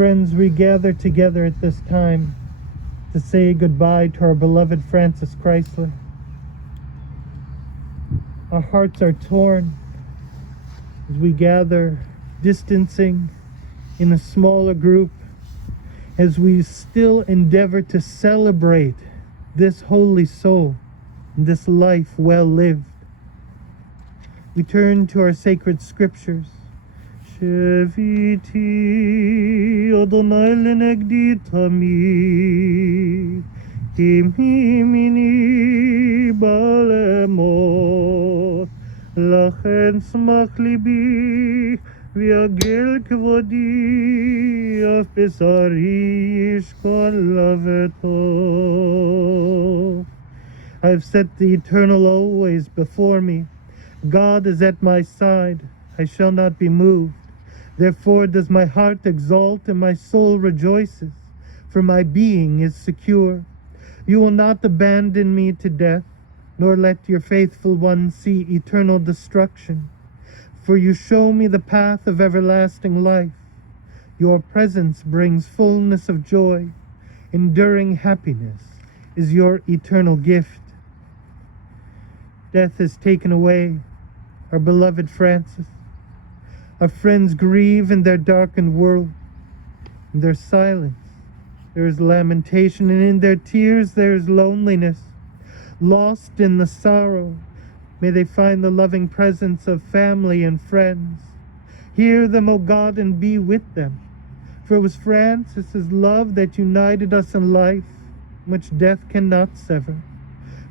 friends, we gather together at this time to say goodbye to our beloved Francis Kreisler. Our hearts are torn as we gather, distancing in a smaller group, as we still endeavor to celebrate this holy soul and this life well lived. We turn to our sacred scriptures. Sheviti Adonai lenegdi tamid, himini balemot, lachen smach libi, viagel kvodi, af besari yishkon laveto. I have set the eternal always before me. God is at my side. I shall not be moved. Therefore does my heart exult and my soul rejoices, for my being is secure. You will not abandon me to death, nor let your faithful one see eternal destruction. For you show me the path of everlasting life. Your presence brings fullness of joy. Enduring happiness is your eternal gift. Death has taken away our beloved Francis. Our friends grieve in their darkened world. In their silence there is lamentation, and in their tears there is loneliness. Lost in the sorrow, may they find the loving presence of family and friends. Hear them, O God, and be with them. For it was Francis's love that united us in life, which death cannot sever.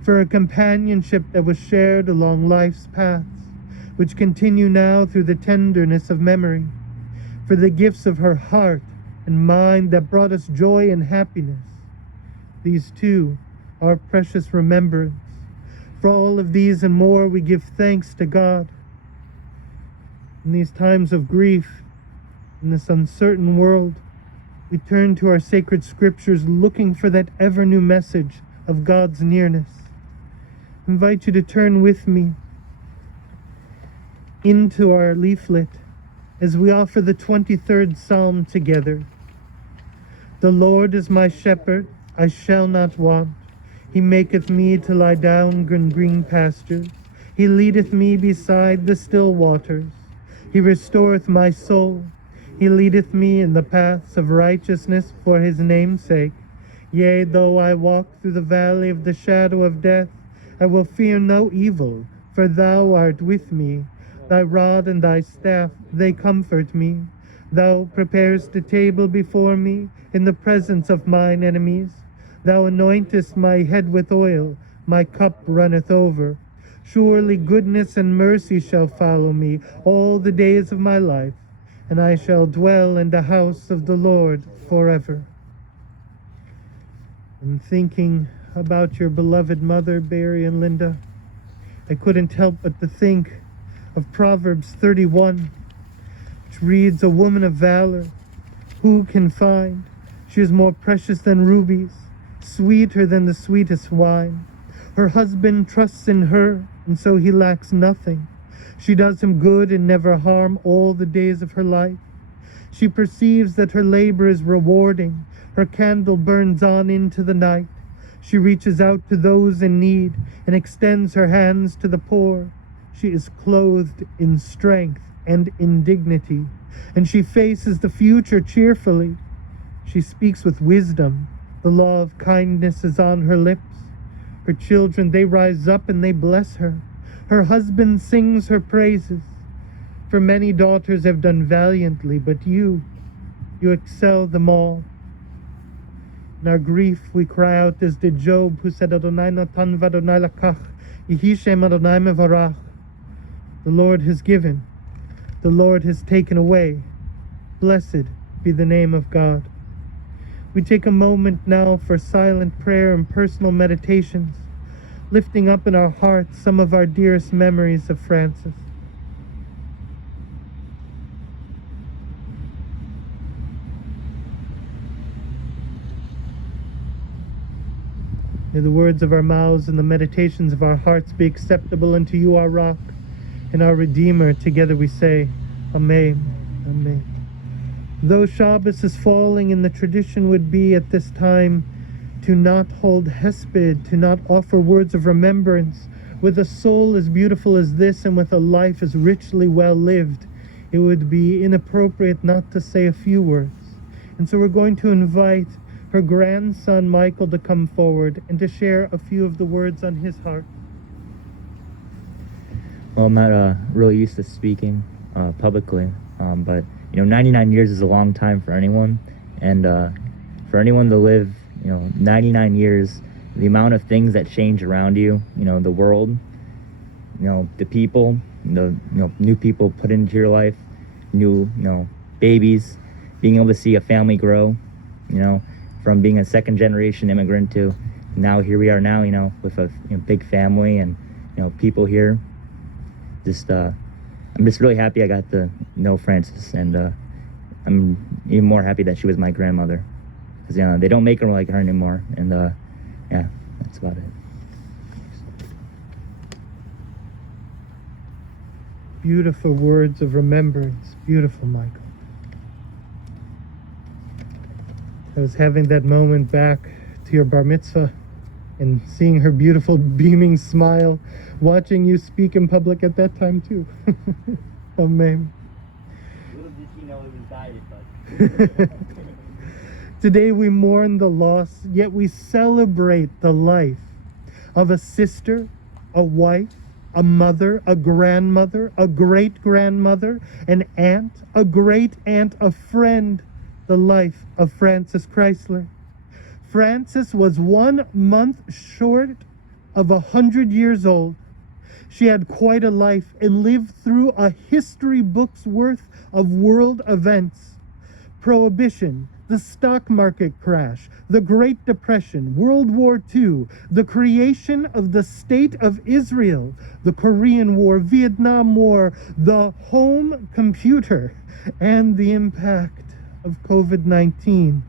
For a companionship that was shared along life's paths, which continue now through the tenderness of memory, for the gifts of her heart and mind that brought us joy and happiness. These too are precious remembrance. For all of these and more we give thanks to God. In these times of grief, in this uncertain world, we turn to our sacred scriptures looking for that ever new message of God's nearness. I invite you to turn with me into our leaflet as we offer the 23rd Psalm together. The Lord is my shepherd, I shall not want. He maketh me to lie down in green pastures. He leadeth me beside the still waters. He restoreth my soul. He leadeth me in the paths of righteousness for his name's sake. Yea, though I walk through the valley of the shadow of death, I will fear no evil, for thou art with me. Thy rod and thy staff, they comfort me. Thou preparest a table before me in the presence of mine enemies. Thou anointest my head with oil, my cup runneth over. Surely goodness and mercy shall follow me all the days of my life, and I shall dwell in the house of the Lord forever. And thinking about your beloved mother, Barry and Linda, I couldn't help but to think of Proverbs 31, which reads, "A woman of valor, who can find? She is more precious than rubies, sweeter than the sweetest wine. Her husband trusts in her, and so he lacks nothing. She does him good and never harm all the days of her life. She perceives that her labor is rewarding. Her candle burns on into the night. She reaches out to those in need and extends her hands to the poor. She is clothed in strength and in dignity, and she faces the future cheerfully. She speaks with wisdom. The law of kindness is on her lips. Her children, they rise up and they bless her. Her husband sings her praises. For many daughters have done valiantly, but you excel them all." In our grief, we cry out as did Job, who said, "Adonai natan v'Adonai lakach, yehi shem Adonai mevarach." The Lord has given, the Lord has taken away. Blessed be the name of God. We take a moment now for silent prayer and personal meditations, lifting up in our hearts some of our dearest memories of Francis. May the words of our mouths and the meditations of our hearts be acceptable unto you, our rock and our Redeemer. Together we say, Amen. Amen. Though Shabbos is falling, and the tradition would be at this time to not hold hesped, to not offer words of remembrance, with a soul as beautiful as this and with a life as richly well lived, it would be inappropriate not to say a few words. And so we're going to invite her grandson Michael to come forward and to share a few of the words on his heart. Well, I'm not really used to speaking publicly, but 99 years is a long time for anyone, and for anyone to live 99 years, the amount of things that change around you, the world, the people, new people put into your life, new babies, being able to see a family grow, from being a second generation immigrant to now here we are now, with a big family and people here. I'm just really happy I got to know Frances, and I'm even more happy that she was my grandmother, because they don't make her like her anymore, and yeah, that's about it. Beautiful words of remembrance. Beautiful, Michael. I was having that moment back to your bar mitzvah and seeing her beautiful beaming smile, watching you speak in public at that time too. Amen. Little did she know it was guided, but today we mourn the loss, yet we celebrate the life of a sister, a wife, a mother, a grandmother, a great-grandmother, an aunt, a great-aunt, a friend, the life of Frances Kreisler. Frances was 1 month short of 100 years old. She had quite a life and lived through a history book's worth of world events. Prohibition, the stock market crash, the Great Depression, World War II, the creation of the State of Israel, the Korean War, Vietnam War, the home computer, and the impact of COVID-19,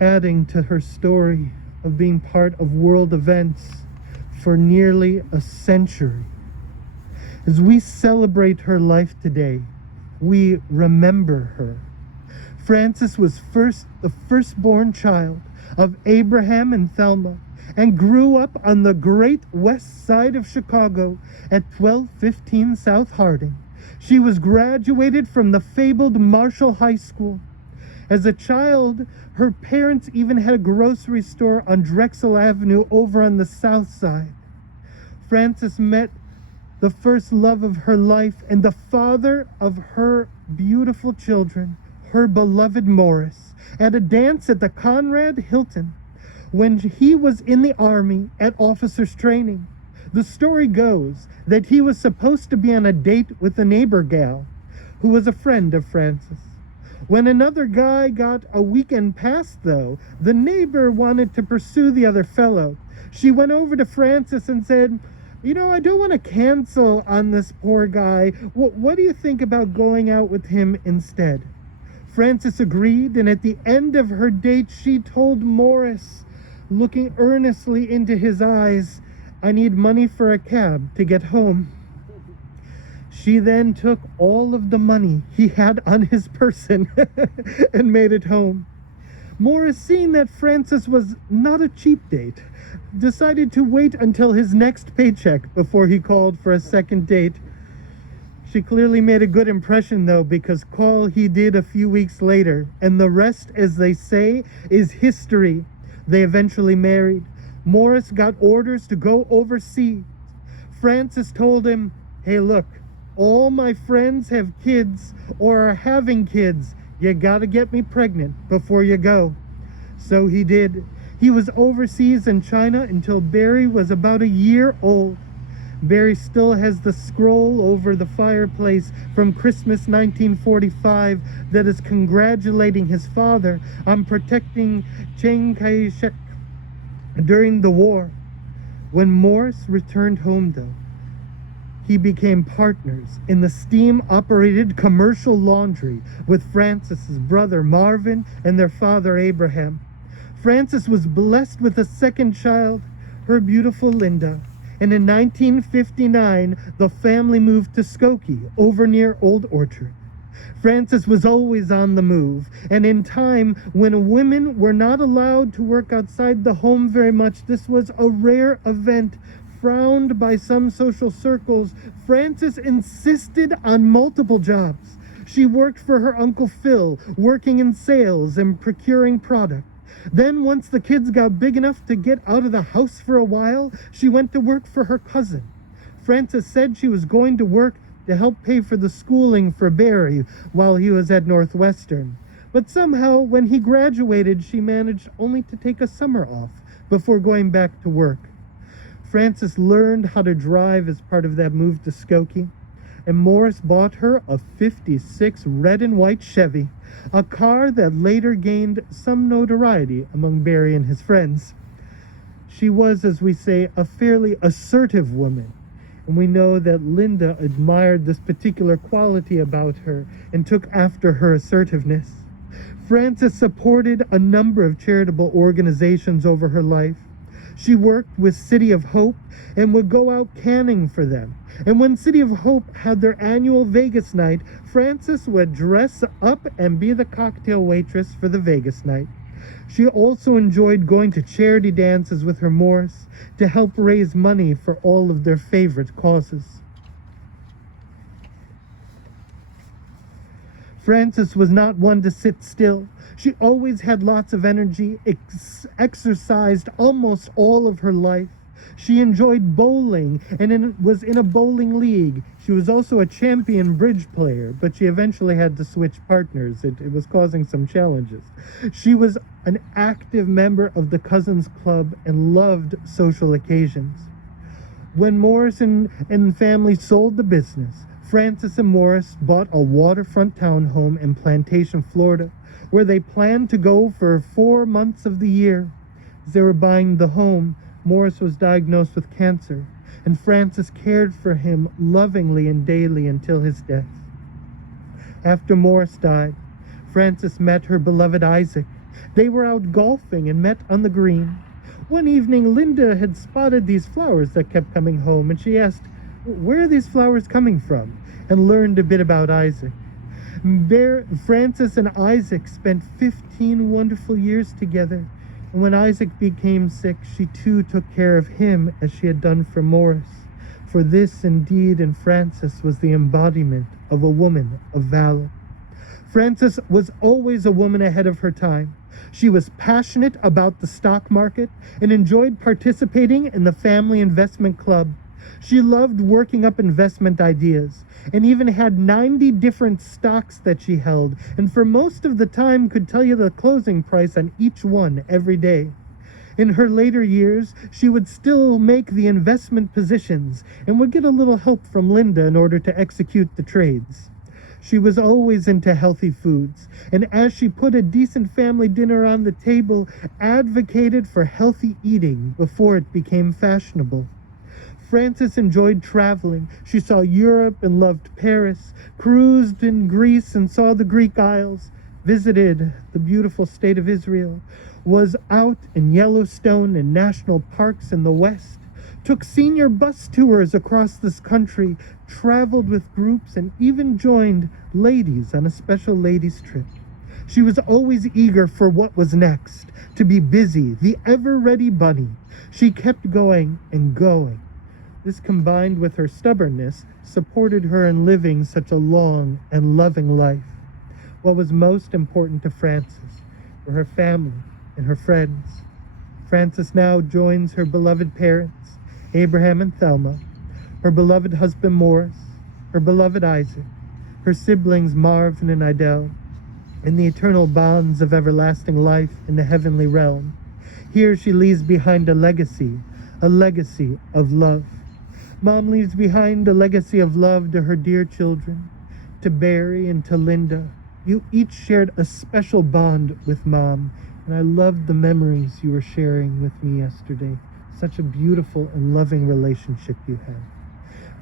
adding to her story of being part of world events for nearly a century. As we celebrate her life today, we remember her. Frances was the firstborn child of Abraham and Thelma, and grew up on the great west side of Chicago at 1215 South Harding. She was graduated from the fabled Marshall High School. As a child, her parents even had a grocery store on Drexel Avenue over on the south side. Frances met the first love of her life and the father of her beautiful children, her beloved Morris, at a dance at the Conrad Hilton when he was in the Army at officer's training. The story goes that he was supposed to be on a date with a neighbor gal who was a friend of Frances. When another guy got a weekend pass, though, the neighbor wanted to pursue the other fellow. She went over to Frances and said, I don't want to cancel on this poor guy. What do you think about going out with him instead? Frances agreed, and at the end of her date, she told Morris, looking earnestly into his eyes, I need money for a cab to get home. She then took all of the money he had on his person and made it home. Morris, seeing that Frances was not a cheap date, decided to wait until his next paycheck before he called for a second date. She clearly made a good impression, though, because call he did a few weeks later, and the rest, as they say, is history. They eventually married. Morris got orders to go overseas. Frances told him, hey, look, all my friends have kids or are having kids. You gotta get me pregnant before you go. So he did. He was overseas in China until Barry was about a year old. Barry still has the scroll over the fireplace from Christmas 1945 that is congratulating his father on protecting Chiang Kai-shek during the war. When Morris returned home, though, he became partners in the steam-operated commercial laundry with Frances's brother Marvin and their father Abraham. Frances was blessed with a second child, her beautiful Linda. And in 1959, the family moved to Skokie, over near Old Orchard. Frances was always on the move, and in time when women were not allowed to work outside the home very much, this was a rare event frowned by some social circles. Frances insisted on multiple jobs. She worked for her Uncle Phil, working in sales and procuring product. Then, once the kids got big enough to get out of the house for a while, she went to work for her cousin. Frances said she was going to work to help pay for the schooling for Barry while he was at Northwestern. But somehow, when he graduated, she managed only to take a summer off before going back to work. Frances learned how to drive as part of that move to Skokie, and Morris bought her a '56 red and white Chevy, a car that later gained some notoriety among Barry and his friends. She was, as we say, a fairly assertive woman, and we know that Linda admired this particular quality about her and took after her assertiveness. Frances supported a number of charitable organizations over her life. She worked with City of Hope and would go out canning for them. And when City of Hope had their annual Vegas night, Frances would dress up and be the cocktail waitress for the Vegas night. She also enjoyed going to charity dances with her Morris to help raise money for all of their favorite causes. Frances was not one to sit still. She always had lots of energy, exercised almost all of her life. She enjoyed bowling and was in a bowling league. She was also a champion bridge player, but she eventually had to switch partners. It was causing some challenges. She was an active member of the Cousins Club and loved social occasions. When Morris and family sold the business, Frances and Morris bought a waterfront townhome in Plantation, Florida, where they planned to go for 4 months of the year. As they were buying the home, Morris was diagnosed with cancer, and Frances cared for him lovingly and daily until his death. After Morris died, Frances met her beloved Isaac. They were out golfing and met on the green. One evening, Linda had spotted these flowers that kept coming home, and she asked, "Where are these flowers coming from?" and learned a bit about Isaac. Frances and Isaac spent 15 wonderful years together, and when Isaac became sick, she too took care of him as she had done for Morris. For this indeed in Frances was the embodiment of a woman of valor. Frances was always a woman ahead of her time. She was passionate about the stock market and enjoyed participating in the family investment club. She loved working up investment ideas and even had 90 different stocks that she held, and for most of the time could tell you the closing price on each one every day. In her later years, she would still make the investment positions and would get a little help from Linda in order to execute the trades. She was always into healthy foods, and as she put a decent family dinner on the table, advocated for healthy eating before it became fashionable. Frances enjoyed traveling. She saw Europe and loved Paris, cruised in Greece and saw the Greek Isles, visited the beautiful state of Israel, was out in Yellowstone and national parks in the West, took senior bus tours across this country, traveled with groups, and even joined ladies on a special ladies' trip. She was always eager for what was next, to be busy, the ever-ready bunny. She kept going and going. This, combined with her stubbornness, supported her in living such a long and loving life. What was most important to Frances were her family and her friends. Frances now joins her beloved parents, Abraham and Thelma, her beloved husband Morris, her beloved Isaac, her siblings Marvin and Idell, in the eternal bonds of everlasting life in the heavenly realm. Here she leaves behind a legacy of love. Mom leaves behind a legacy of love to her dear children, to Barry and to Linda. You each shared a special bond with Mom, and I loved the memories you were sharing with me yesterday. Such a beautiful and loving relationship you had.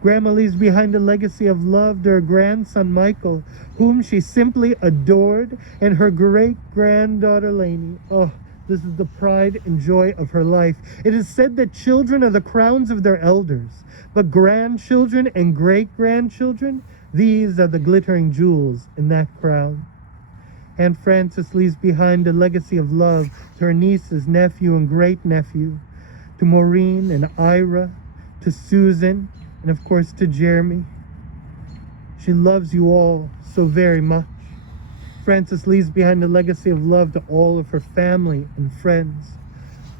Grandma leaves behind a legacy of love to her grandson Michael, whom she simply adored, and her great-granddaughter Lainey. Oh, this is the pride and joy of her life. It is said that children are the crowns of their elders, but grandchildren and great-grandchildren, These are the glittering jewels in that crown. Aunt Frances leaves behind a legacy of love to her nieces, nephew, and great-nephew, to Maureen and Ira, to Susan, and of course to Jeremy. She loves you all so very much. Frances leaves behind a legacy of love to all of her family and friends.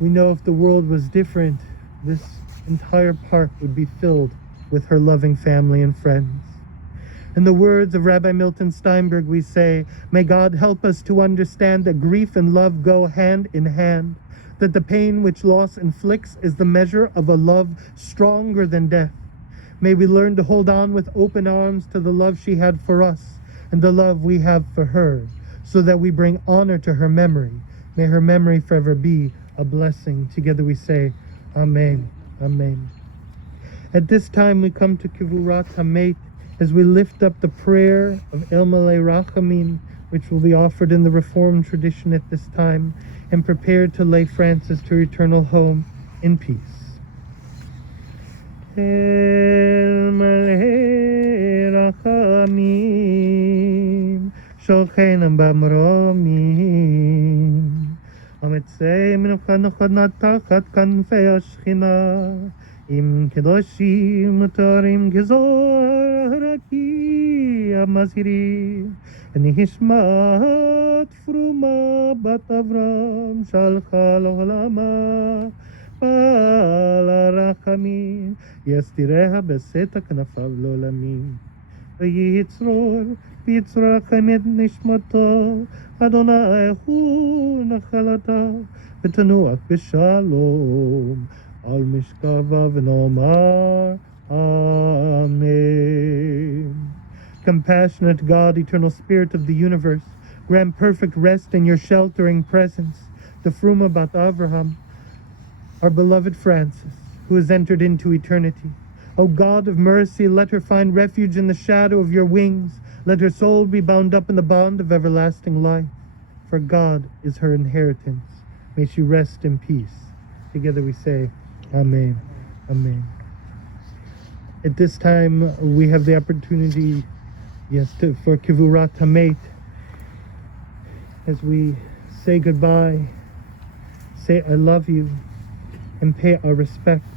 We know if the world was different, this entire park would be filled with her loving family and friends. In the words of Rabbi Milton Steinberg, we say, may God help us to understand that grief and love go hand in hand, that the pain which loss inflicts is the measure of a love stronger than death. May we learn to hold on with open arms to the love she had for us and the love we have for her, so that we bring honor to her memory. May her memory forever be a blessing. Together we say, Amen, Amen. At this time we come to Kivurat Hamet as we lift up the prayer of El Malei Rachamim, which will be offered in the Reformed tradition at this time, and prepare to lay Francis to her eternal home in peace. El Malei Rachamim, Shochenam Bamromim, Ametzei Menucha Natachat Kanfei Ashchina, Im Kedoshim Tarim Gezor Raki Amaziri, Nishmat Fruma Bat Avram Shalcha Lolama Bala Rachamim Yestireha Beseta Kanafav Lolamim Yitzror Yitzror Chamed Nishmato Adonai Hu Nachalata V'tanuach B'Shalom Al Mishkavav Nomar Amen. Compassionate God, eternal Spirit of the universe, grant perfect rest in your sheltering presence, the Fruma Bat Avraham, our beloved Francis, who has entered into eternity. O God of mercy, let her find refuge in the shadow of your wings. Let her soul be bound up in the bond of everlasting life, for God is her inheritance. May she rest in peace. Together we say, Amen, Amen. At this time, we have the opportunity, for Kivurat Hamet, as we say goodbye, say I love you, and pay our respects.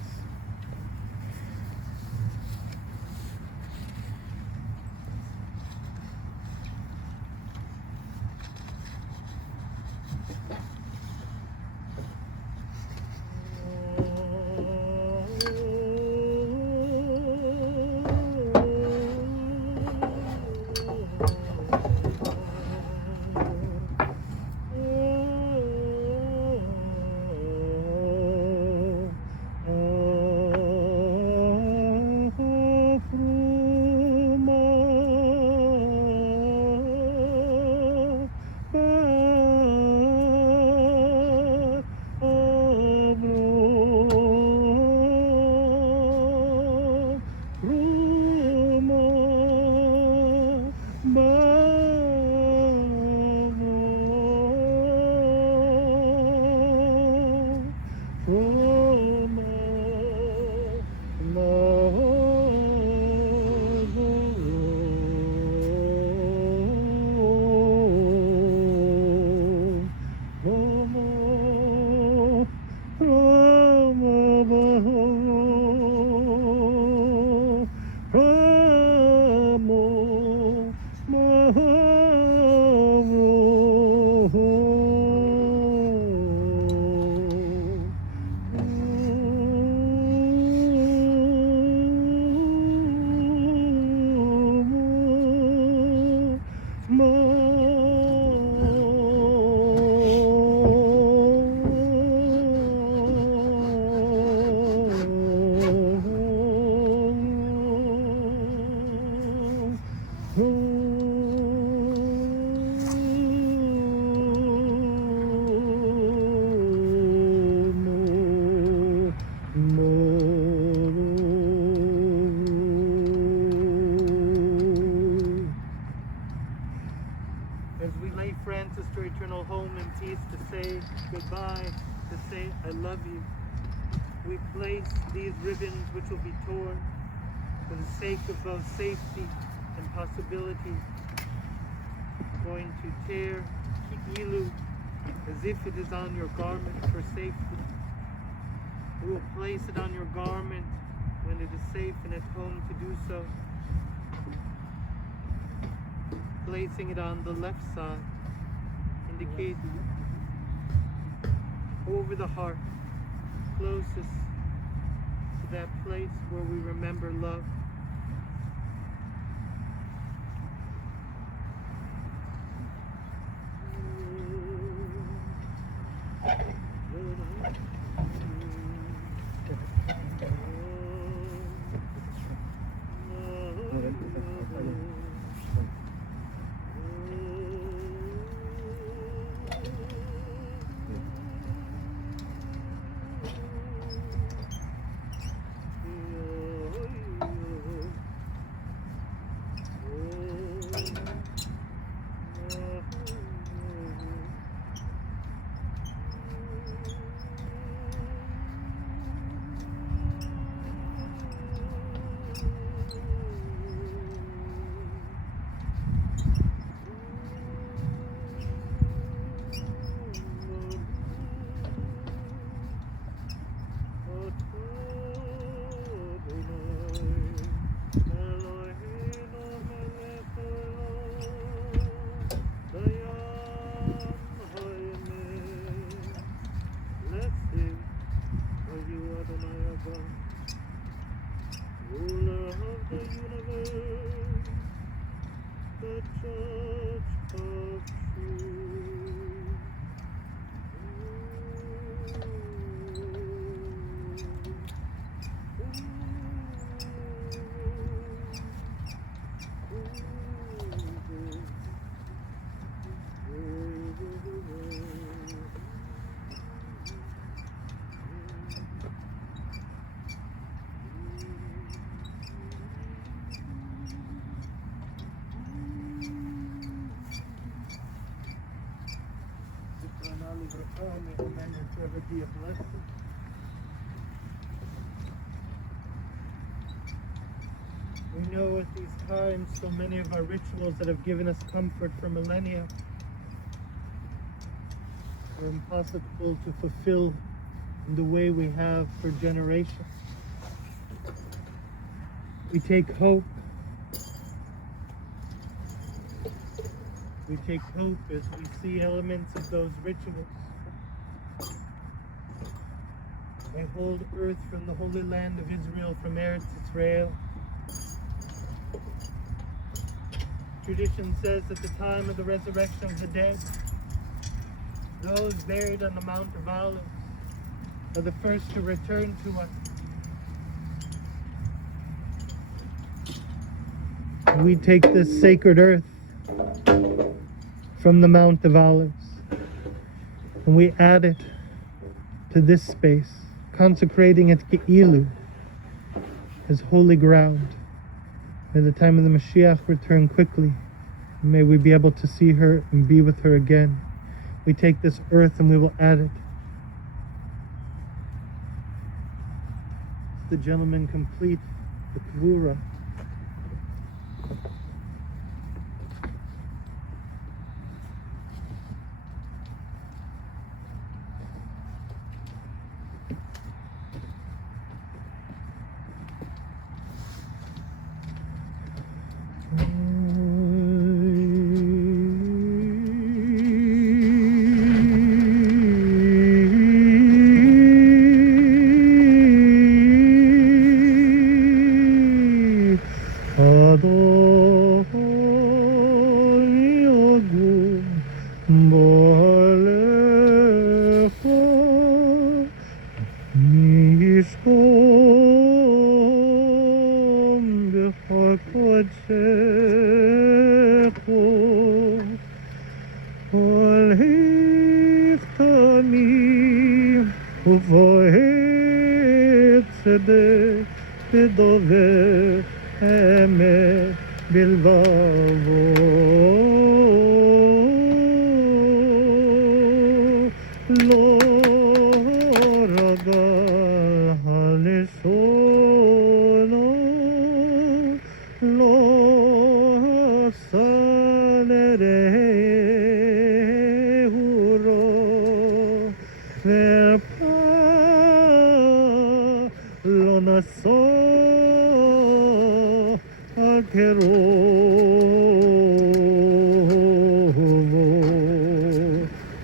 As we lay Francis to eternal home in peace to say goodbye, to say I love you, we place these ribbons which will be torn for the sake of both safety and possibility going to tear Ki'ilu as if it is on your garment for safety. We will place it on your garment when it is safe and at home to do so. Placing it on the left side indicates over the heart, closest to that place where we remember love. Ruler of the universe, the judge of truth. May forever be a blessing. We know at these times so many of our rituals that have given us comfort for millennia are impossible to fulfill in the way we have for generations. We take hope. We take hope as we see elements of those rituals. They hold earth from the Holy Land of Israel, from Eretz Israel. Tradition says at the time of the resurrection of the dead, those buried on the Mount of Olives are the first to return to us. We take this sacred earth from the Mount of Olives and we add it to this space, consecrating it Ke'ilu as holy ground. May the time of the Mashiach return quickly. May we be able to see her and be with her again. We take this earth and we will add it. The gentleman complete the Kvura. בדובר אמת בלבבו לא רגל הלשונו לא נסו על קרובו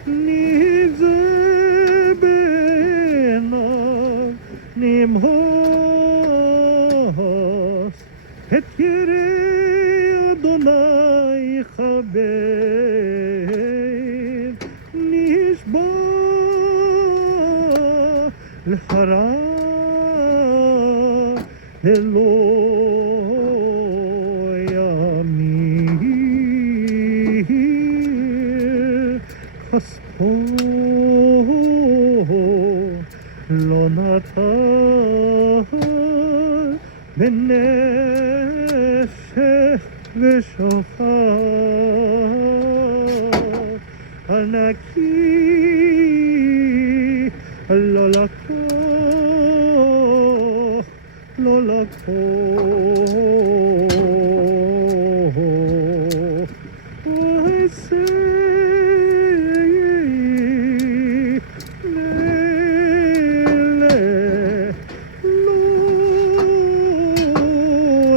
נגזה בעיניו נמהוס את יראי אדוני יכבד נשבע לחרה אלוהי אמיר כספו לא נטל בנשק ושופר הנקי לא לקוח לא לקוח ועשה מלך לא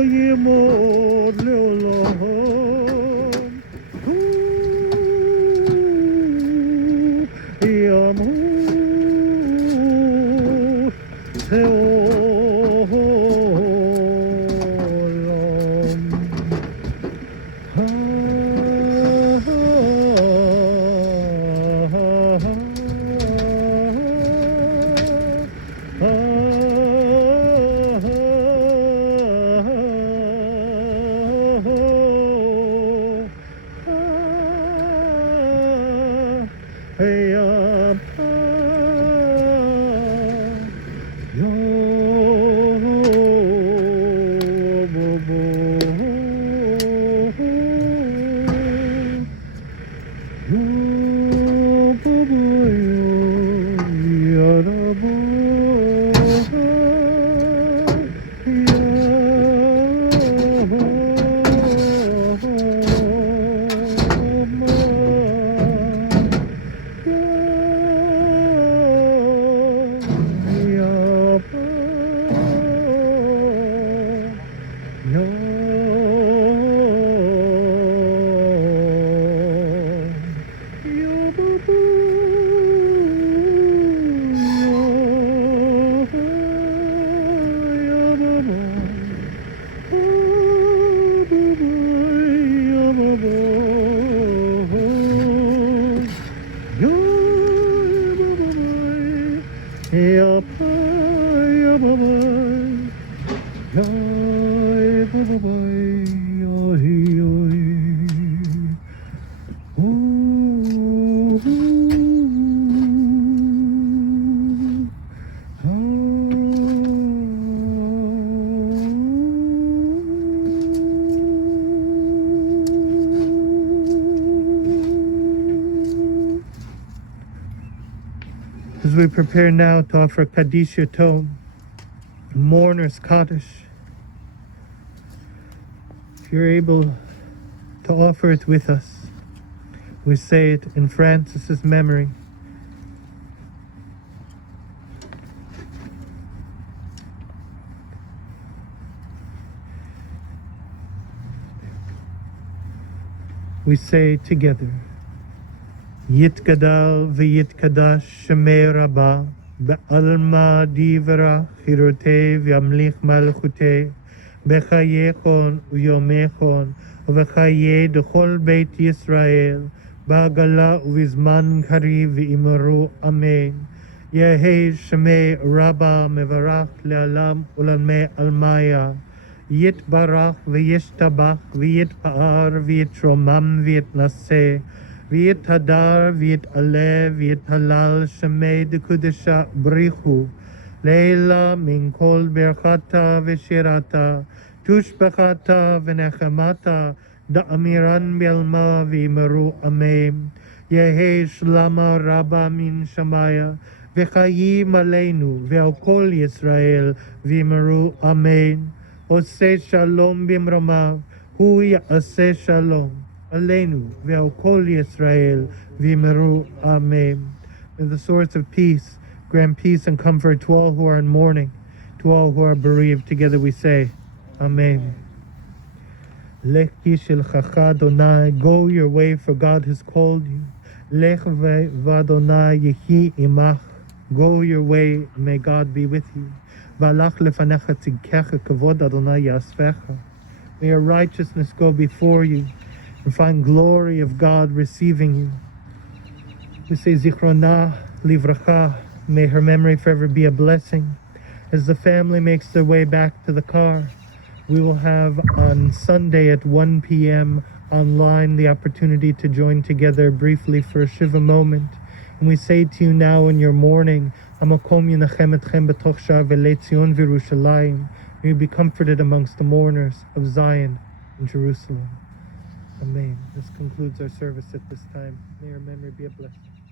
ימות לעולם הוא ימות As we prepare now to offer Kaddish Yatom, Mourner's Kaddish, if you're able to offer it with us, we say it in Francis's memory. We say together, Yitgadal v'yitkadash shemei rabba be'alma divra chirotei v'yamlich malchutei bechayechon uyomechon uvechaye dechol beit Yisrael ba'agala uvizman kariv v'imaru amen. Yehei shemei rabba mevarach le'alam ulanmei almaya Yitbarach v'yishtabach v'yitpa'ar v'yitromam v'yitnaseh v'yithadar v'yit'aleh v'yithalal shemei dekudesha brichu leila min kol berchata v'shirata tushbechata v'nechemata da'amiran bi'alma v'imaru amen. Yehi shlama rabba min shamaya v'chayim aleinu ve'al kol Yisrael v'imaru amen. Oseh shalom bimromav hu ya'aseh shalom Aleinu ve'al kol Yisrael v'imeru amen. May the source of peace grant peace and comfort to all who are in mourning, To all who are bereaved, together we say, Amen. Lech Yishelchacha Adonai, go your way, for God has called you. Lech v'Adonai yehi imach, go your way, may God be with you. V'alach lefanecha tzidkecha kavod Adonai yasvecha. May your righteousness go before you and find glory of God receiving you. We say Zichrona Livracha, may her memory forever be a blessing. As the family makes their way back to the car, we will have on Sunday at 1 p.m. online the opportunity to join together briefly for a Shiva moment. And we say to you now in your mourning, Hamakom yinachem etchem b'toch sha'ar v'lei Tzion v'Yerushalayim. May you be comforted amongst the mourners of Zion and Jerusalem. Amen. This concludes our service at this time. May your memory be a blessing.